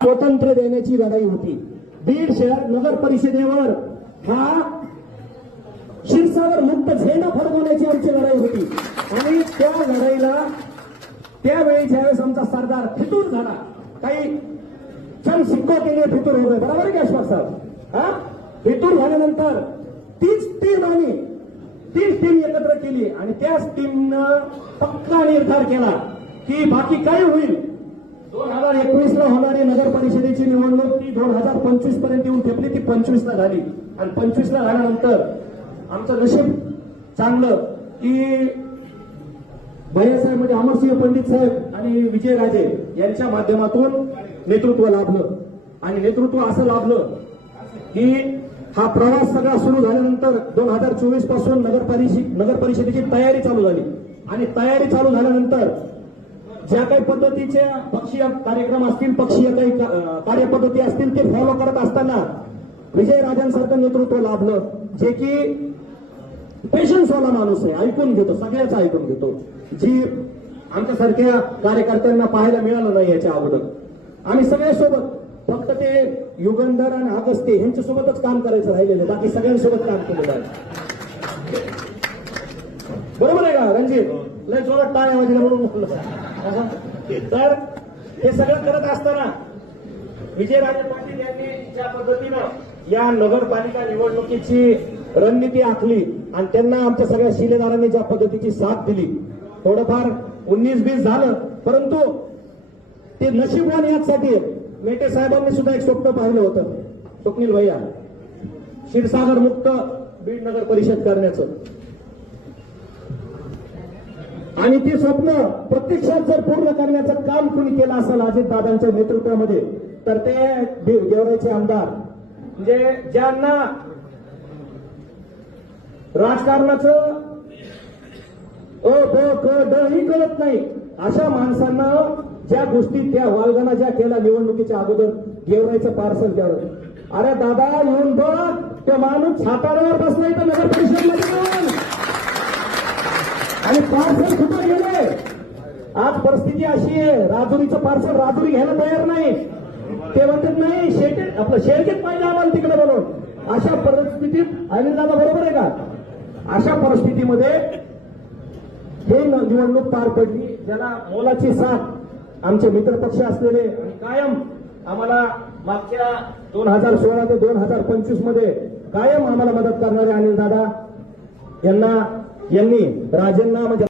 स्वतंत्र देण्याची लढाई होती. बीड शहर नगर परिषदेवर हा क्षीरसागर मुक्त झेंडा फडकवण्याची आमची लढाई होती. आणि त्या लढाईला त्यावेळी ज्यावेळेस आमचा सरदार फितूर झाला, काही चंद सिक्को के लिए फितूर हो गए, बरोबर आहे की अशफाक साहेब? हा, फितूर झाल्यानंतर तीच टीम एकत्र केली आणि त्याच टीमनं पक्का निर्धार केला की बाकी काय होईल, 2021 ला होणारी नगर परिषदेची निवडणूक ती 2025 पर्यंत येऊन ठेपली. ती 25 ला झाली आणि 25 ला झाल्यानंतर आमचं नशीब चांगलं की भैयासाहेब म्हणजे अमरसिंह पंडित साहेब आणि विजयराजे यांच्या माध्यमातून नेतृत्व लाभलं. आणि नेतृत्व असं लाभलं की हा प्रवास सगळा सुरू झाल्यानंतर 2024 पासून नगर परिषदेची तयारी चालू झाली. आणि तयारी चालू झाल्यानंतर ज्या काही पद्धतीचे पक्षीय कार्यक्रम असतील, पक्षीय काही कार्यपद्धती असतील, ते फॉलो करत असताना विजयराजांसारखं नेतृत्व लाभलं, जे की पेशन्सवाला माणूस आहे, ऐकून घेतो, सगळ्याचं ऐकून घेतो, जी आमच्यासारख्या कार्यकर्त्यांना पाहायला मिळालं नाही याच्या अगोदर. आम्ही सगळ्यासोबत फक्त ते युगंधर आणि अगस्ते यांच्यासोबतच काम करायचं राहिलेलं, बाकी सगळ्यांसोबत काम केलेलं आहे. बरोबर आहे का रणजित? लय जोरात टाळ्या वाजल्या म्हणून म्हटलं. तर हे सगळं करत असताना विजयराजे पाटील यांनी ज्या पद्धतीनं या नगरपालिका निवडणुकीची रणनीती आखली आणि त्यांना आमच्या सगळ्या शिलेदारांनी ज्या पद्धतीची साथ दिली, थोडंफार 19-20 झालं, परंतु ते नशीबवान यासाठी मेटे साहेबांनी सुद्धा एक स्वप्न पाहिलं होतं, स्वप्नील भैया, क्षीरसागर मुक्त बीड नगर परिषद करण्याचं. आणि ते स्वप्न प्रत्यक्षात जर पूर्ण करण्याचं काम कुणी केलं असेल अजितदादांच्या नेतृत्वामध्ये, तर ते गेवराईचे आमदार, म्हणजे ज्यांना राजकारणाचं अ ब क ड ही कळत नाही, अशा माणसांना ज्या गोष्टी त्या वालगाना ज्या केल्या निवडणुकीच्या अगोदर, गेवराईचं पार्सल केलं. अरे दादा येऊन बघ, ते माणूस छाताड्यावर बसलाय तर नगर परिषदेमध्ये आणि पार्सल कुठं गेले. आज परिस्थिती अशी आहे, राजुरीचं पार्सल राजुरी घ्यायला तयार नाही, ते म्हणतात नाही शेळकेत पाहिजे आम्हाला तिकडे बोलून. अशा परिस्थितीत अनिलदादा बरोबर आहे का? अशा परिस्थितीमध्ये हे निवडणूक पार पडली, ज्याला मोलाची साथ आमचे मित्रपक्ष असलेले आणि कायम आम्हाला मागच्या 2016 ते 2025 मध्ये कायम आम्हाला मदत करणारे अनिलदादा यांनी राजेंना म्हणजे